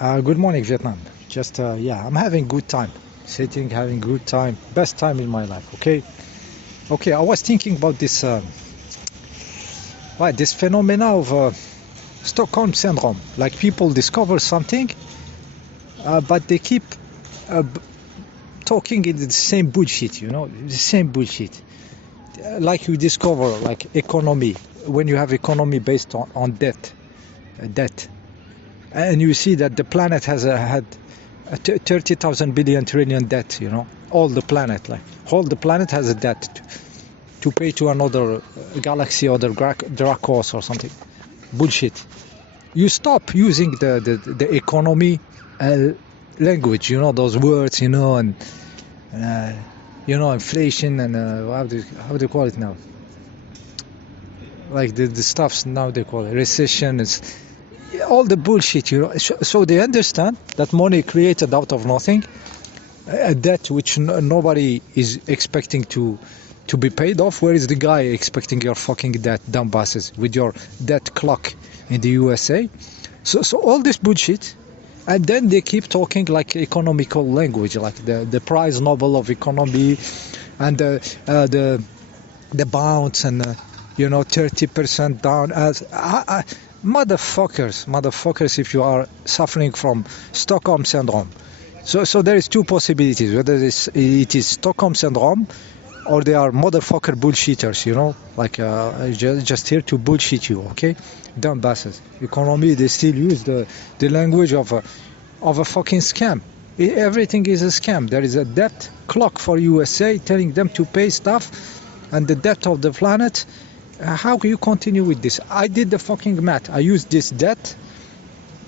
Good morning, Vietnam. Just yeah, I'm having good time. Sitting, having good time. Best time in my life. Okay. Okay. I was thinking about this, right? This phenomena of Stockholm syndrome. Like people discover something, but they keep uh, b- talking in the same bullshit. The same bullshit. Like you discover, like economy. When you have economy based on debt, and you see that the planet has had 30,000 billion trillion debt, all the planet, like all the planet has a debt to pay to another galaxy or the Dracos or something. Bullshit. You stop using the economy language, those words, and uh, inflation and how do you call it now? Like the stuffs now they call it recession. It's all the bullshit, So they understand that money created out of nothing, a debt which nobody is expecting to be paid off. Where is the guy expecting your fucking debt, dumbasses, with your debt clock in the USA? So all this bullshit, and then they keep talking like economical language, like the prize Nobel of economy, and the bounce and 30% down. As motherfuckers, if you are suffering from Stockholm syndrome. So there is two possibilities, whether it is Stockholm syndrome or they are motherfucker bullshitters, like just here to bullshit you, okay? Dumbasses. Economy, they still use the language of a fucking scam. Everything is a scam. There is a debt clock for USA telling them to pay stuff, and the debt of the planet. How can you continue with this? I did the fucking math. I used this debt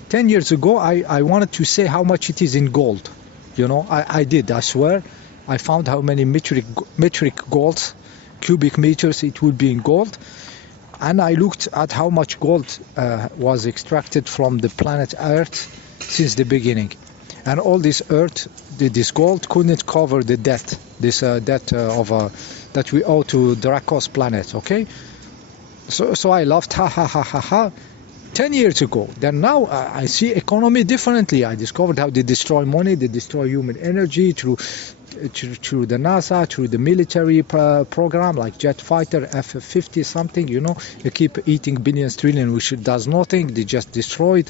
10 years ago. I wanted to say how much it is in gold. I did, I swear. I found how many metric golds, cubic meters it would be in gold. And I looked at how much gold was extracted from the planet Earth since the beginning. And all this earth, this gold couldn't cover the debt, this debt that we owe to Dracos planet, okay? So I laughed, ha ha ha ha ha, 10 years ago. Then now I see economy differently. I discovered how they destroy money, they destroy human energy through the NASA, through the military program, like jet fighter, F-50 something, you keep eating billions, trillion, which does nothing, they just destroy it.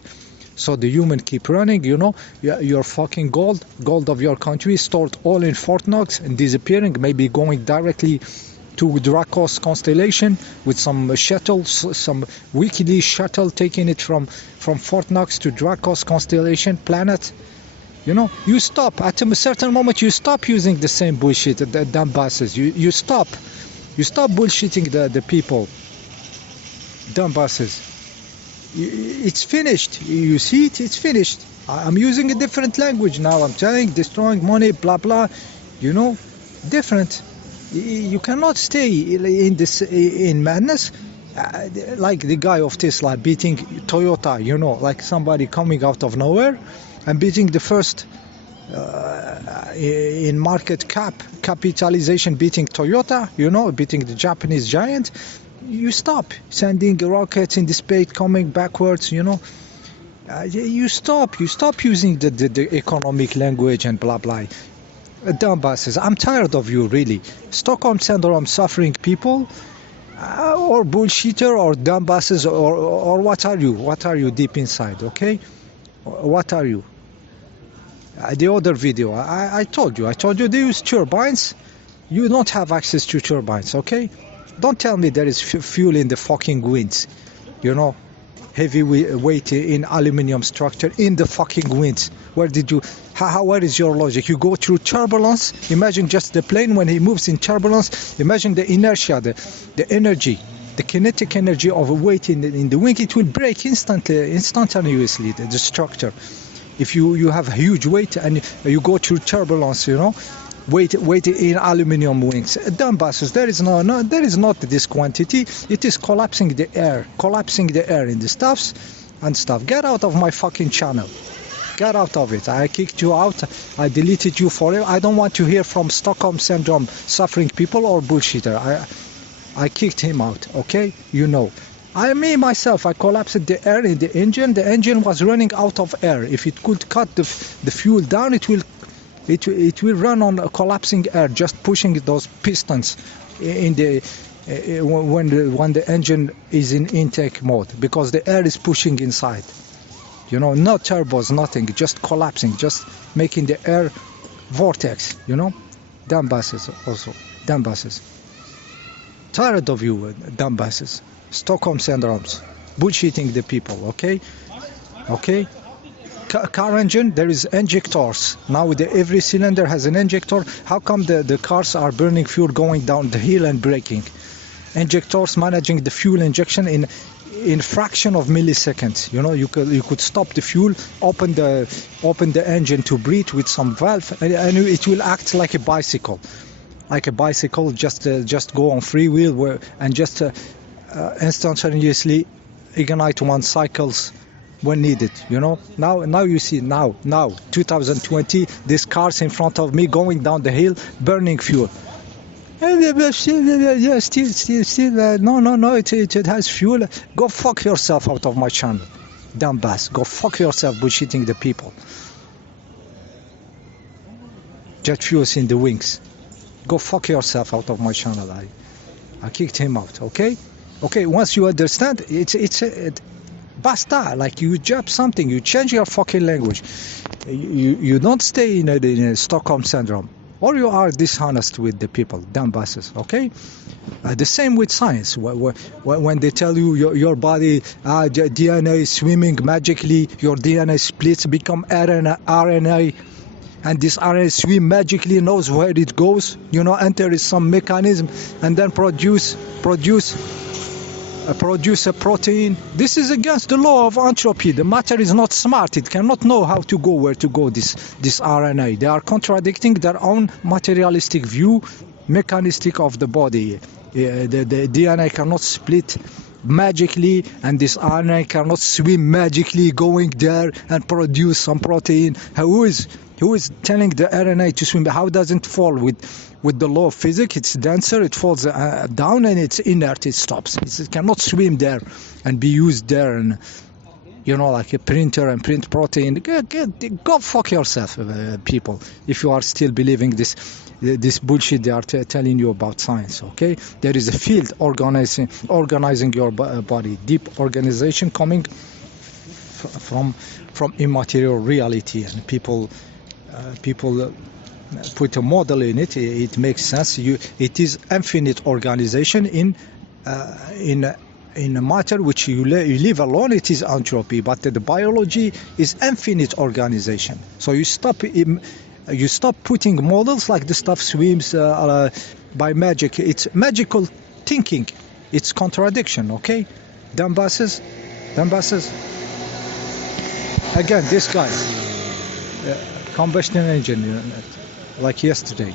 So the human keep running, your fucking gold of your country stored all in Fort Knox and disappearing, maybe going directly to Dracos constellation with some shuttles, some weekly shuttle taking it from Fort Knox to Dracos constellation planet. You stop at a certain moment. You stop using the same bullshit, the dumbasses. You stop bullshitting the people, dumbasses. It's finished. You see it. It's finished. I'm using a different language now. I'm telling, destroying money, blah blah. Different. You cannot stay in madness, like the guy of Tesla beating Toyota. Like somebody coming out of nowhere and beating the first in market capitalization, beating Toyota. Beating the Japanese giant. You stop sending rockets in the space, coming backwards. You stop using the economic language and blah blah. Dumbasses, I'm tired of you, really. Stockholm syndrome suffering people, or bullshitter, or dumbasses, or what are you? What are you deep inside, okay? What are you? The other video, I told you they use turbines. You don't have access to turbines, okay? Don't tell me there is fuel in the fucking winds, heavy weight in aluminium structure in the fucking winds. Where is your logic? You go through turbulence. Imagine just the plane when he moves in turbulence. Imagine the inertia, the energy, the kinetic energy of a weight in the wing. It will break instantaneously, the structure. If you have a huge weight and you go through turbulence, weight in aluminium wings. Dumbasses, there is not this quantity. It is collapsing the air in the stuff. Get out of my fucking channel. Get out of it. I kicked you out. I deleted you forever. I don't want to hear from Stockholm syndrome suffering people or bullshitter. I kicked him out, okay? Me myself, I collapsed the air in the engine. The engine was running out of air. If it could cut the fuel down, it will run on collapsing air, just pushing those pistons in the when the engine is in intake mode, because the air is pushing inside. You know, no turbos, nothing, just collapsing, just making the air vortex. You know, dumb buses also, dumb buses. Tired of you, dumb buses. Stockholm syndromes, bullshitting the people. Okay. Car engine, there is injectors. Now every cylinder has an injector. How come the cars are burning fuel going down the hill and braking? Injectors managing the fuel injection in fraction of milliseconds. You know, you could stop the fuel, open the engine to breathe with some valve, and it will act like a bicycle. Just go on free wheel and just instantaneously ignite one cycles when needed. You know, now you see now 2020, these cars in front of me going down the hill burning fuel. Yeah, still, no, it has fuel. Go fuck yourself out of my channel, dumb bass. Go fuck yourself, bullshitting the people. Jet fuels in the wings. Go fuck yourself out of my channel. I kicked him out. Okay. Once you understand, it's basta. Like, you jump something, you change your fucking language. You don't stay in a Stockholm syndrome, or you are dishonest with the people, dumb basses. Okay. The same with science. When they tell you your body DNA is swimming magically, your DNA splits, become RNA. And this RNA swim magically, knows where it goes, you know, enter some mechanism and then produce a protein. This is against the law of entropy. The matter is not smart. It cannot know how to go, where to go, this RNA. They are contradicting their own materialistic view, mechanistic of the body. The DNA cannot split magically, and this RNA cannot swim magically going there and produce some protein. Who is telling the RNA to swim? How does it fall with the law of physics? It's denser, it falls down, and it's inert, it stops. It cannot swim there and be used there, and you know, like a printer and print protein. Go fuck yourself, people, if you are still believing this bullshit they are telling you about science. Okay, there is a field organizing your body, deep organization coming from immaterial reality, and people put a model in it. It makes sense. It is infinite organization in a matter which you live alone. It is entropy, but the biology is infinite organization. So you stop putting models like the stuff swims by magic. It's magical thinking. It's contradiction. Okay, dumb basses. Again, this guy, combustion engine, like yesterday.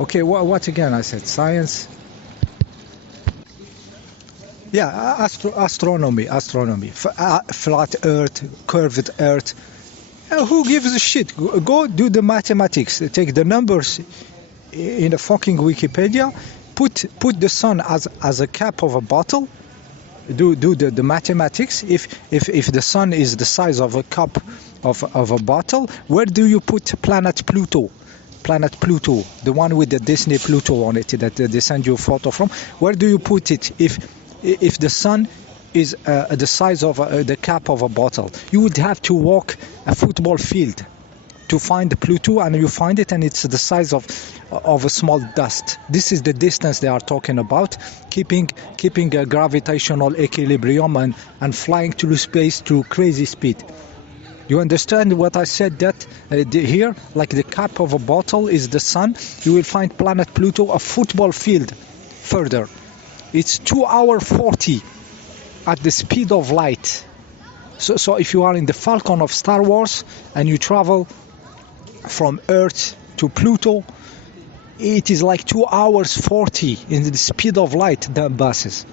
Okay, what again? I said science. Yeah, astronomy, flat Earth, curved Earth. Who gives a shit? Go do the mathematics. Take the numbers in a fucking Wikipedia. Put the sun as a cap of a bottle. Do the mathematics. If the sun is the size of a cup of a bottle, where do you put planet Pluto? The one with the Disney Pluto on it that they send you a photo from. Where do you put it? If the sun is the size of the cap of a bottle, you would have to walk a football field to find Pluto, and you find it, and it's the size of a small dust. This is the distance they are talking about, keeping a gravitational equilibrium and flying through space through crazy speed. You understand what I said? That here, like the cap of a bottle is the sun, you will find planet Pluto a football field further. It's 2 hours 40 at the speed of light. So if you are in the Falcon of Star Wars and you travel from Earth to Pluto, it is like 2 hours 40 in the speed of light. Dumb buses.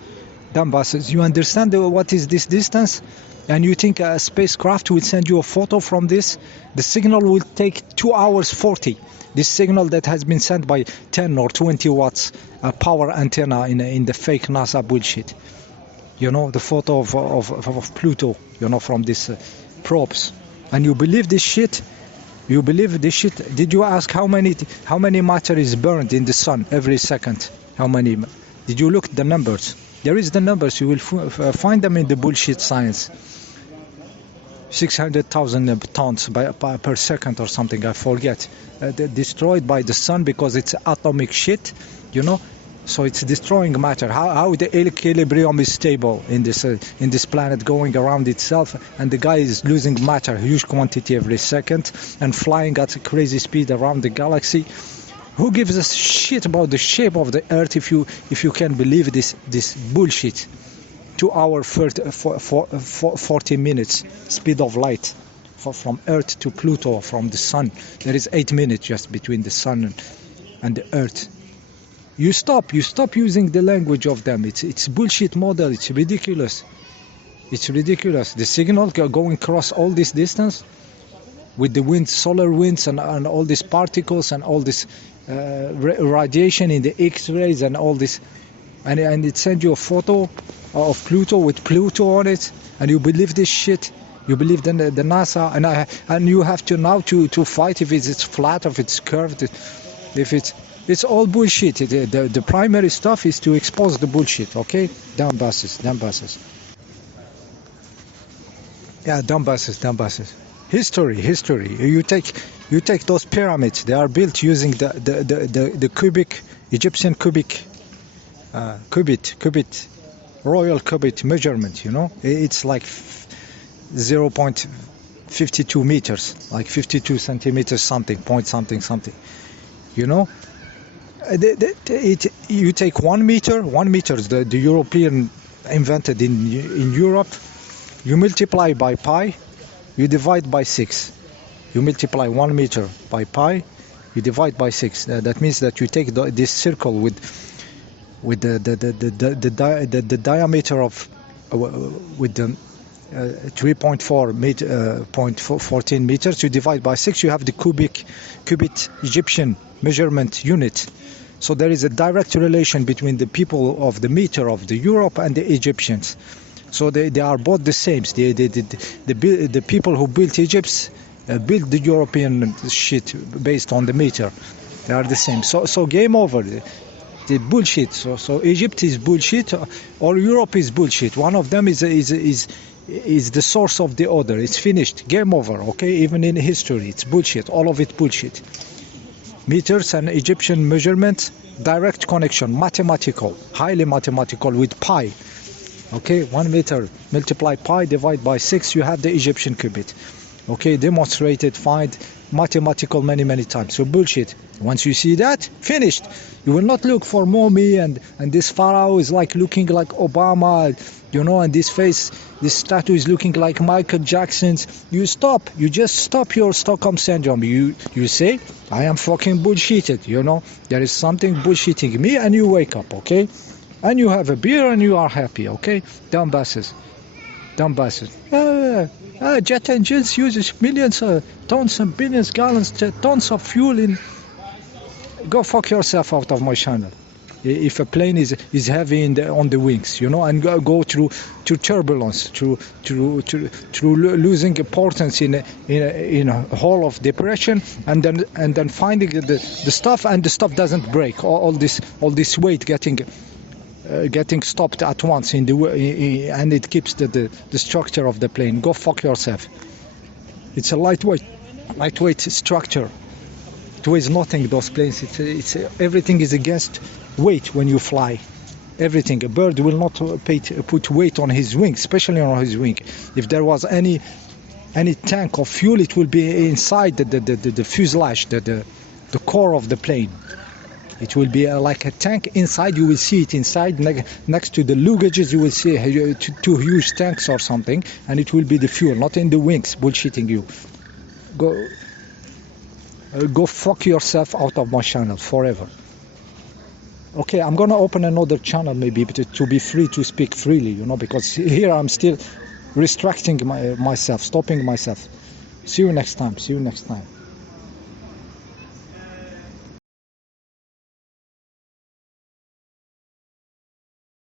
You understand what is this distance? And you think a spacecraft will send you a photo from this? The signal will take 2 hours 40. This signal that has been sent by 10 or 20 watts power antenna in the fake NASA bullshit. you know, the photo of Pluto, you know, from these probes. And you believe this shit? You believe this shit? Did you ask how many matter is burned in the sun every second? How many? Did you look at the numbers? There is the numbers. You will find them in the bullshit science. 600,000 tons per second or something, I forget. Destroyed by the sun because it's atomic shit, you know. So it's destroying matter. How the equilibrium is stable in this planet going around itself, and the guy is losing matter, huge quantity every second, and flying at a crazy speed around the galaxy. Who gives a shit about the shape of the Earth if you can believe this bullshit? 2 hours 40 minutes speed of light from Earth to Pluto, from the sun. There is 8 minutes just between the sun and the Earth. You stop using the language of them. It's bullshit model. It's ridiculous. It's ridiculous. The signal going across all this distance with the winds, solar winds, and all these particles and all this radiation in the X-rays and all this, and it sends you a photo of Pluto with Pluto on it, and you believe this shit. You believe the NASA, and you have to now to fight if it's flat, if it's curved, if it's all bullshit. The primary stuff is to expose the bullshit. Okay, dumbasses. Yeah, dumbasses. History. You take those pyramids. They are built using the cubic Egyptian cubit royal cubit measurement. You know, it's like 0.52 meters, like 52 centimeters something, point something. You know, you take 1 meter. 1 meter is the European invented in Europe. You multiply by pi, you divide by 6. You multiply 1 meter by pi, you divide by 6. That means that you take this circle with the diameter of with the 3.14 meters. You divide by 6. You have the cubit Egyptian measurement unit. So there is a direct relation between the people of the meter of the Europe and the Egyptians. So they are both the same. The people who built Egypt built the European shit based on the meter. They are the same. So game over. The bullshit. So Egypt is bullshit, or Europe is bullshit. One of them is the source of the other. It's finished. Game over. Okay. Even in history, it's bullshit. All of it bullshit. Meters and Egyptian measurements, direct connection, mathematical, highly mathematical with pi. Okay, 1 meter multiply pi, divide by 6, you have the Egyptian cubit. Okay, demonstrated, find, mathematical many times. So bullshit. Once you see that, finished. You will not look for mommy and this pharaoh is like looking like Obama, you know, and this statue is looking like Michael Jackson's. You just stop your Stockholm syndrome. You say, I am fucking bullshitted, you know, there is something bullshitting me, and you wake up, okay? And you have a beer and you are happy, okay? Dumbasses. Jet engines uses millions of tons and billions gallons, tons of fuel in. Go fuck yourself out of my channel. If a plane is heavy on the wings, you know, and go through turbulence, through losing importance in a hole of depression, and then finding the stuff, and the stuff doesn't break. All this weight getting stopped at once and it keeps the structure of the plane. Go fuck yourself. It's a lightweight structure. It weighs nothing, those planes. It's everything is against weight when you fly. Everything. A bird will not put weight on his wing, especially on his wing. If there was any tank of fuel, it will be inside the fuselage, the core of the plane. It will be like a tank inside. You will see it inside, next to the luggages. You will see 2 huge tanks or something, and it will be the fuel, not in the wings. Bullshitting you. Go fuck yourself out of my channel forever. Okay, I'm gonna open another channel maybe to be free to speak freely, you know, because here I'm still restricting myself, stopping myself. See you next time.